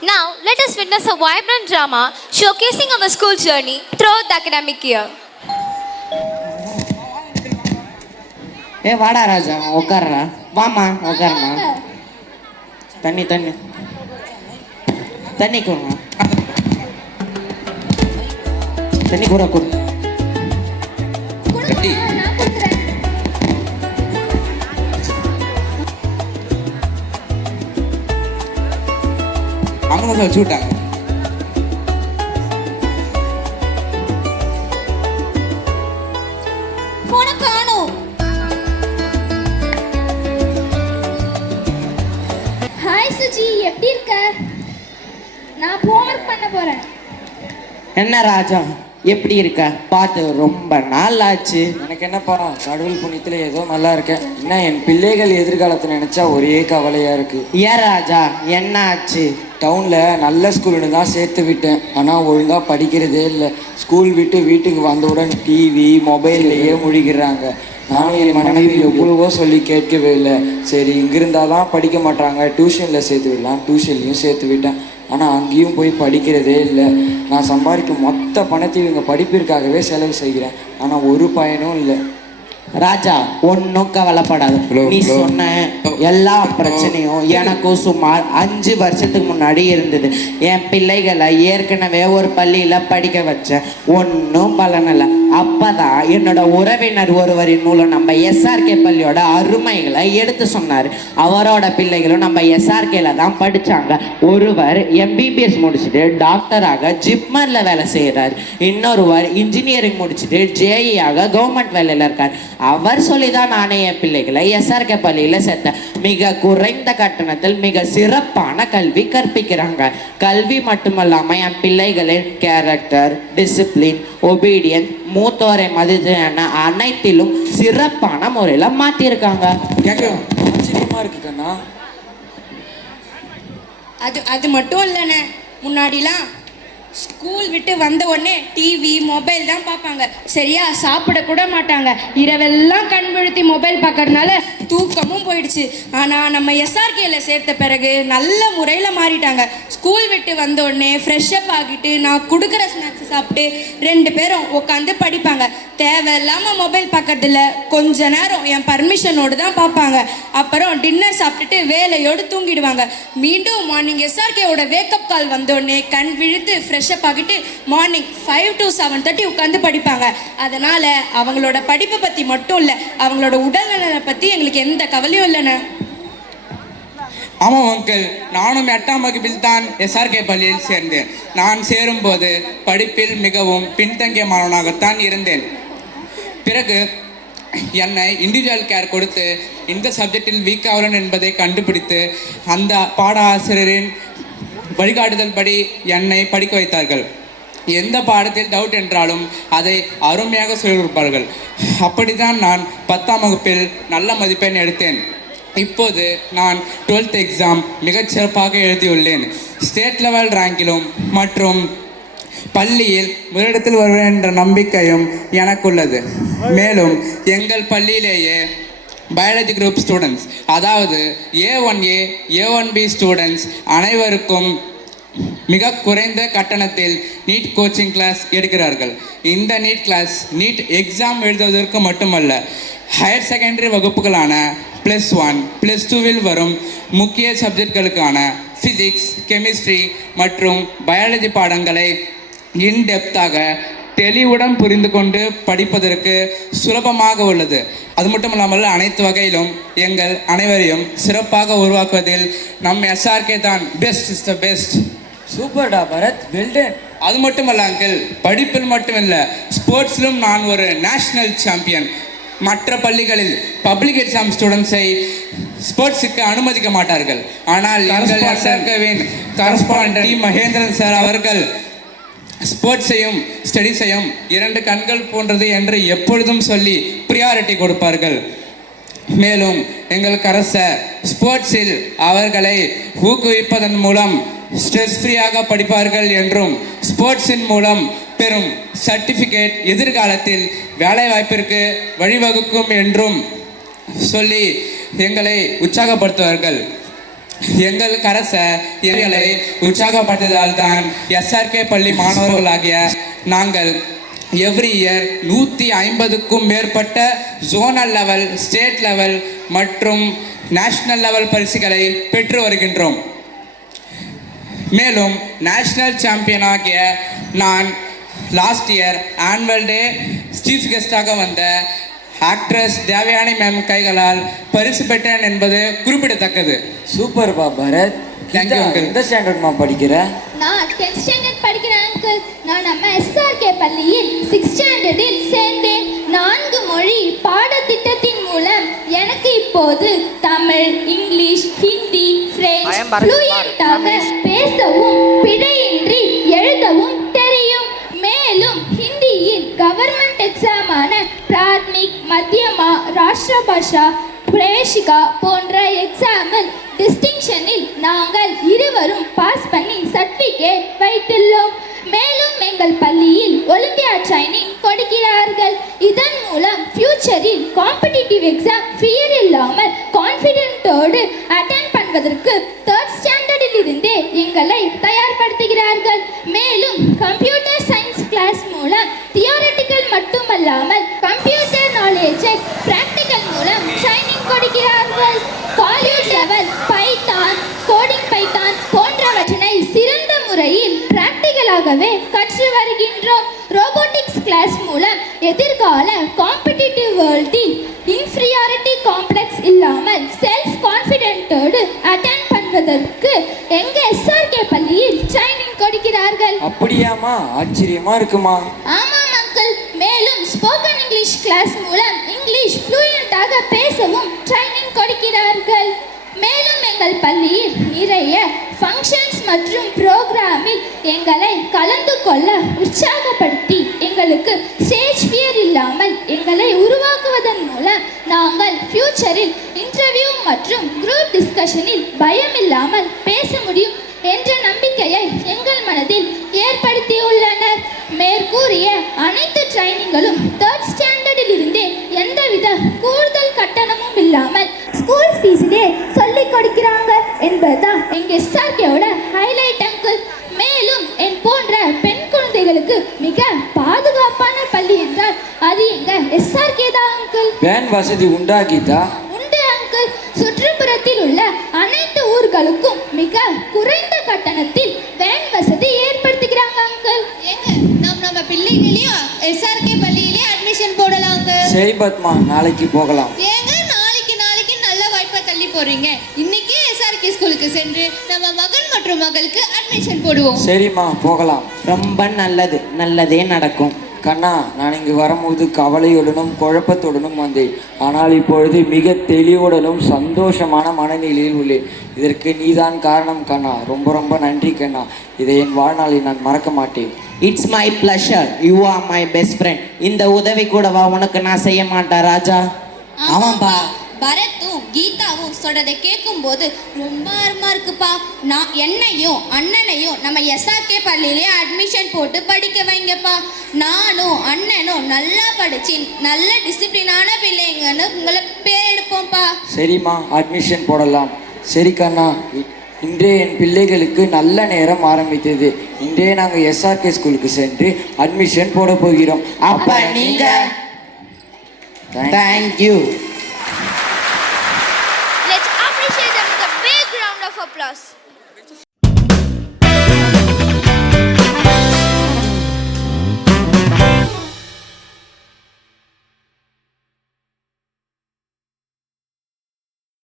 Now, let us witness a vibrant drama showcasing our school journey throughout the academic year. ஏ வாடா ராஜா உட்கார்றா வாமா உட்காருமா தண்ணி தண்ணி தண்ணி கொடுங்க தண்ணி கூட கொடு அவங்க வச்சு விட்டாங்க. ஹாய் சுஜி, எப்படி இருக்க? நான் ஹோம்வொர்க் பண்ண போறேன். என்ன ராஜா எப்படி இருக்க? பார்த்து ரொம்ப நாள் ஆச்சு. எனக்கு என்னப்பா, கடவுள் புண்ணியத்தில் ஏதோ நல்லா இருக்கேன். என்ன என் பிள்ளைகள் எதிர்காலத்தை நினச்சா ஒரே கவலையாக இருக்குது. ஏன் ராஜா என்ன ஆச்சு? டவுனில் நல்ல ஸ்கூலுன்னு தான் சேர்த்து விட்டேன், ஆனால் ஒழுங்காக படிக்கிறதே இல்லை. ஸ்கூல் விட்டு வீட்டுக்கு வந்தவுடன் டிவி மொபைல்லையே முழுகிறாங்க. நானும் என் மனைவி எவ்வளவோ சொல்லி கேட்கவே இல்லை. சரி இங்கிருந்தால் தான் படிக்க மாட்டாங்க, டியூஷனில் சேர்த்து விடலாம், டியூஷன்லேயும் சேர்த்து விட்டேன். ஆனால் அங்கேயும் போய் படிக்கிறதே இல்லை. நான் சம்பாதிக்கும் மொத்த பணத்தையும் இவங்க படிப்பிற்காகவே செலவு செய்கிறேன், ஆனால் ஒரு பயனும் இல்லை. ராஜா ஒன்றும் கவலைப்படாது. நீ சொன்ன எல்லா பிரச்சனையும் எனக்கும் சுமார் 5 வருஷத்துக்கு முன்னாடி இருந்தது. என் பிள்ளைகளை ஏற்கனவே ஒரு பள்ளியில் படிக்க வச்சேன், ஒன்றும் பலனில்லை. அப்போதான் என்னோட உறவினர் ஒருவரின் மூலம் நம்ம எஸ்ஆர்கே பள்ளியோட அருமைகளை எடுத்து சொன்னார். அவரோட பிள்ளைகளும் நம்ம எஸ்ஆர்கேல தான் படித்தாங்க. ஒருவர் எம்பிபிஎஸ் முடிச்சுட்டு டாக்டராக ஜிப்மரில் வேலை செய்கிறார், இன்னொருவர் இன்ஜினியரிங் முடிச்சுட்டு ஜேஇஆக கவர்மெண்ட் வேலையில் இருக்கார். அவர் சொல்லிதான் நானே என் பிள்ளைகளை எஸ்ஆர்கே பள்ளியில் சேர்த்தேன். மிக குறைந்த கட்டணத்தில் மிக சிறப்பான கல்வி கற்பிக்கிறாங்க. கல்வி மட்டுமல்லாமல் என் பிள்ளைகளின் கேரக்டர், டிசிப்ளின், ஒபீடியன்ஸ், மூத்தோரை மதித்து அனைத்திலும் சிறப்பான முறையில் மாற்றிருக்காங்க. ஆச்சரியமா இருக்குக்கண்ணா. அது மட்டும் இல்லைண்ணே, முன்னாடிலாம் ஸ்கூல் விட்டு வந்த உடனே டிவி மொபைல் தான் பார்ப்பாங்க, சரியா சாப்பிட கூட மாட்டாங்க. இரவெல்லாம் கண் விழுத்தி மொபைல் பார்க்கறதுனால தூக்கமும் போயிடுச்சு. ஆனால் நம்ம எஸ்ஆர்கேல சேர்த்த பிறகு நல்ல முறையில் மாறிட்டாங்க. ஸ்கூல் விட்டு வந்த உடனே ஃப்ரெஷ்அப் ஆகிட்டு நான் கொடுக்குற ஸ்நாக்ஸ் சாப்பிட்டு 2 பேரும் உட்காந்து படிப்பாங்க. தேவையில்லாமல் மொபைல் பார்க்கறதில்ல, கொஞ்ச நேரம் என் பர்மிஷனோடு தான் பார்ப்பாங்க. அப்புறம் டின்னர் சாப்பிட்டுட்டு வேலையோடு தூங்கிடுவாங்க. மீண்டும் மார்னிங் எஸ்ஆர்கேவோட வேக்கப் கால் வந்தோடனே கண் விழுத்து ஃப்ரெஷ்அப் ஆகிட்டு மார்னிங் 5 to 7:30 உட்காந்து படிப்பாங்க. அதனால் அவங்களோட படிப்பை பற்றி மட்டும் இல்லை, அவங்களோட உடல்நலனை பற்றி எங்களுக்கு எந்த கவலையும் இல்லைண்ணே. ஆமாம் அங்கிள், நானும் 8ஆம் வகுப்பில் தான் எஸ்ஆர்கே பள்ளியில் சேர்ந்தேன். நான் சேரும்போது படிப்பில் மிகவும் பின்தங்கிய மாணவனாகத்தான் இருந்தேன். பிறகு என்னை இண்டிவிஜுவல் கேர் கொடுத்து இந்த சப்ஜெக்டில் வீக் ஆகலன் என்பதை கண்டுபிடித்து அந்த பாட ஆசிரியரின் வழிகாட்டுதல் படி என்னை படிக்க வைத்தார்கள். எந்த பாடத்தில் டவுட் என்றாலும் அதை அருமையாக சொல்லிக் கொடுப்பார்கள். அப்படித்தான் நான் 10ஆம் வகுப்பில் நல்ல மதிப்பெண் எடுத்தேன். இப்போது நான் 12th எக்ஸாம் மிகச்சிறப்பாக எழுதியுள்ளேன். ஸ்டேட் லெவல் ரேங்கிலும் மற்றும் பள்ளியில் முதலிடத்தில் வருவேன் என்ற நம்பிக்கையும் எனக்குள்ளது. மேலும் எங்கள் பள்ளியிலேயே பயாலஜி குரூப் ஸ்டூடெண்ட்ஸ், அதாவது A1A A1B ஸ்டூடெண்ட்ஸ் அனைவருக்கும் மிக குறைந்த கட்டணத்தில் நீட் கோச்சிங் கிளாஸ் எடுக்கிறார்கள். இந்த நீட் கிளாஸ் நீட் எக்ஸாம் எழுதுவதற்கு மட்டுமல்ல, ஹையர் செகண்டரி வகுப்புகளான +1 +2வில் வரும் முக்கிய சப்ஜெக்ட்களுக்கான ஃபிசிக்ஸ், கெமிஸ்ட்ரி மற்றும் பயாலஜி பாடங்களை இன்டெப்த்தாக தெளிவுடன் புரிந்து கொண்டு படிப்பதற்கு சுலபமாக உள்ளது. அது மட்டும் இல்லாமல் அனைத்து வகையிலும் எங்கள் அனைவரையும் சிறப்பாக உருவாக்குவதில் நம் எஸ்ஆர்கே தான் பெஸ்ட் இஸ் த பெஸ்ட். சூப்பர்டா பரத், வெல்டன். அது மட்டுமல்ல அங்கிள், படிப்பில் மட்டுமில்லை, ஸ்போர்ட்ஸிலும் நான் ஒரு நேஷனல் சாம்பியன். மற்ற பள்ளிகளில் பப்ளிக் எக்ஸாம் ஸ்டூடெண்ட்ஸை ஸ்போர்ட்ஸுக்கு அனுமதிக்க மாட்டார்கள். ஆனால் எங்கள் எஸ்ஆர்கேவின் கரஸ்பாண்டன்ட் டி மகேந்திரன் சார் அவர்கள் ஸ்போர்ட்ஸையும் ஸ்டடீஸையும் 2 கண்கள் போன்றது என்று எப்பொழுதும் சொல்லி ப்ரியாரிட்டி கொடுப்பார்கள். மேலும் எங்கள் அரசர் ஸ்போர்ட்ஸில் அவர்களை ஊக்குவிப்பதன் மூலம் ஸ்ட்ரெஸ் ஃப்ரீயாக படிப்பார்கள் என்றும் ஸ்போர்ட்ஸின் மூலம் பெறும் சர்டிஃபிகேட் எதிர்காலத்தில் வேலைவாய்ப்பிற்கு வழிவகுக்கும் என்றும் சொல்லி எங்களை உற்சாகப்படுத்துவார்கள். எங்கள் அரச எங்களை உற்சாகப்படுத்ததால் தான் எஸ்ஆர்கே பள்ளி மாணவர்களாகிய நாங்கள் எவ்ரி இயர் 150க்கும் மேற்பட்ட ஜோனல் லெவல், ஸ்டேட் லெவல் மற்றும் நேஷனல் லெவல் பரிசுகளை பெற்று வருகின்றோம். மேலும் நேஷனல் சாம்பியன் ஆகிய நான் last year annual day chief கெஸ்டாக வந்த ஆக்ட்ரஸ் தேவயானி மேம் கைகளால் பரிசு பெற்றேன் என்பது குறிப்பிடத்தக்கது. சூப்பர் பா பரத். Thank you, uncle. எந்த ஸ்டாண்டர்ட்மா படிக்கிற? நான் 10th ஸ்டாண்டர்ட் படிக்கிறேன் அங்கிள். நான் நம்ம எஸ்ஆர்கே பள்ளியில் 6th ஸ்டாண்டர்டில் சேர்ந்தேன். 4 மொழி பாடத்திட்டத்தின் மூலம் எனக்கு இப்போது தமிழ், இங்கிலீஷ், ஹிந்தி, பிரெஞ்சு ஃப்ளூயண்டாக பேசவும் பிழையின்றி எழுதவும் தெரியும். மேலும் ஹிந்தியில் கவர்மெண்ட் எக்ஸாமான பிராத்மிக், மத்தியமா, ராஷ்டிர பாஷா, பிரேஷிகா போன்ற எக்ஸாமில் டிஸ்டிங்ஷனில் நாங்கள் இருவரும் பாஸ் பண்ணி சர்டிஃபிகேட் வைத்துள்ளோம். மேலும் எங்கள் பள்ளியில் ஒலிம்பியா ட்ரைனிங் கொடுக்கிறார்கள். இதன் மூலம் ஃபியூச்சரில் காம்படிட்டிவ் எக்ஸாம் ஃபியர் இல்லாமல் கான்ஃபிடென்ட்டோடு அட்டென்ட் பண்ணுவதற்கு 3rd ஸ்டாண்டர்டில் இருந்தே எங்களை தயார்படுத்துகிறார்கள். மேலும் கம்ப்யூட்டர் சயின்ஸ் கிளாஸ் மூலம் தியோரிட்டிக்கல் மட்டுமல்லாமல் கம்ப்யூட்டர் நாலேஜை பிராக்டிக்கல் மூலம் ட்ரைனிங் கொடுக்கிறார்கள். College level Python, coding Python போன்றவற்றினை சிறந்த முறையில் பிராக்டிக்கலாகவே கற்று வருகின்றோம். ரோபோட்டிக்ஸ் கிளாஸ் மூலம் எதிர்கால காம்படிட்டிவ் வேர்ல்டில் இன்ஃபீரியாரிட்டி காம்ப்ளெக்ஸ் இல்லாமல் செல்ஃப் கான்ஃபிடென்ட்டோடு அட்டென்ட் பண்ணுவதற்கு எங்க எஸ்ஆர்கே பள்ளியில் ட்ரைனிங் கொடுக்கிறார்கள். அப்படியாமா? ஆச்சரியமா இருக்குமா? ஆமாம் அங்கிள். மேலும் ஸ்போக்கன் இங்கிலீஷ் கிளாஸ் மூலம் இங்கிலீஷ் ஃப்ளூயண்டாக பேசவும் ட்ரைனிங் கொடுக்கிறார்கள். மேலும் எங்கள் பள்ளியில் நிறைய ஃபங்க்ஷன்ஸ் மற்றும் ப்ரோக்ராமில் எங்களை கலந்து கொள்ள உற்சாகப்படுத்தி எங்களுக்கு ஸ்டேஜ் ஃபியர் இல்லாமல் எங்களை உருவாக்குவதன் மூலம் நாங்கள் ஃபியூச்சரில் இன்டர்வியூ மற்றும் குரூப் டிஸ்கஷனில் பயமில்லாமல் பேச முடியும் என்ற நம்பிக்கையை எங்கள் மனதில் ஏற்படுத்தியுள்ளனர். மேற்கூறிய அனைத்து ட்ரைனிங்களும் 3rd ஸ்டாண்டர்டில் இருந்தே எந்தவித கூடுதல் கட்டணமும் இல்லாமல் ஸ்கூல் ஃபீஸிலே சொல்லிக் கொடுக்கிறாங்க என்பதுதான் எங்க எஸ்ஆர்கேவோட ஹைலைட் அங்கிள். மேலும் என் போன்ற பெண் குழந்தைகளுக்கு மிக பாதுகாப்பான பள்ளி என்றால் அது எங்க எஸ்ஆர்கே தான் அங்கிள். வேன் வசதி உண்டா கீதா? உண்டு அங்கிள். சுற்றுப்புறத்தில் உள்ள அனைத்து ஊர்களுக்கும் மிக குறைந்த கட்டணத்தில் வேன் வசதி ஏற்படுத்துகிறாங்க அங்கிள். நம்ம பிள்ளைகளையும் எஸ்ஆர்கே பள்ளியிலே அட்மிஷன் போடலாங்க. சரி பத்மா, நாளைக்கு போகலாம். ஏங்க நாளைக்கு நல்ல வாய்ப்பை தள்ளி போறீங்க. இன்னைக்கே எஸ்ஆர்கே ஸ்கூலுக்கு சென்று நம்ம மகன் மற்றும் மகளுக்கு அட்மிஷன் போடுவோம். சரிம்மா, போகலாம். ரொம்ப நல்லது, நல்லதே நடக்கும். கண்ணா, நான் இங்கு வரும்போது கவலையுடனும் குழப்பத்துடனும் வந்தேன். ஆனால் இப்பொழுது மிக தெளிவுடனும் சந்தோஷமான மனநிலையில் உள்ளேன். இதற்கு நீதான் காரணம் கண்ணா. ரொம்ப ரொம்ப நன்றி கண்ணா. இதை என் வாழ்நாளில் நான் மறக்க மாட்டேன். It's my pleasure. You are my best friend. இந்த உதவி கூடவா உனக்கு நான் செய்ய மாட்டேன் ராஜா? ஆமாம்பா, பரத்தும் கீதாவும் சொல்றதை கேட்கும்போது ரொம்ப அருமா இருக்குப்பா. நான் என்னையும் அண்ணனையும் நம்ம எஸ்ஆர்கே பள்ளியிலே அட்மிஷன் போட்டு படிக்க வைங்கப்பா. நானும் அண்ணனும் நல்லா படிச்சு நல்ல டிசிப்ளினான பிள்ளைங்கன்னு உங்களை பேர் எடுப்போம்ப்பா. சரிம்மா, அட்மிஷன் போடலாம். சரி கண்ணா, இன்றே என் பிள்ளைகளுக்கு நல்ல நேரம் ஆரம்பித்தது. இன்றே நாங்கள் எஸ்ஆர்கே ஸ்கூலுக்கு சென்று அட்மிஷன் போட போகிறோம். அப்ப நீங்க தேங்க்யூ.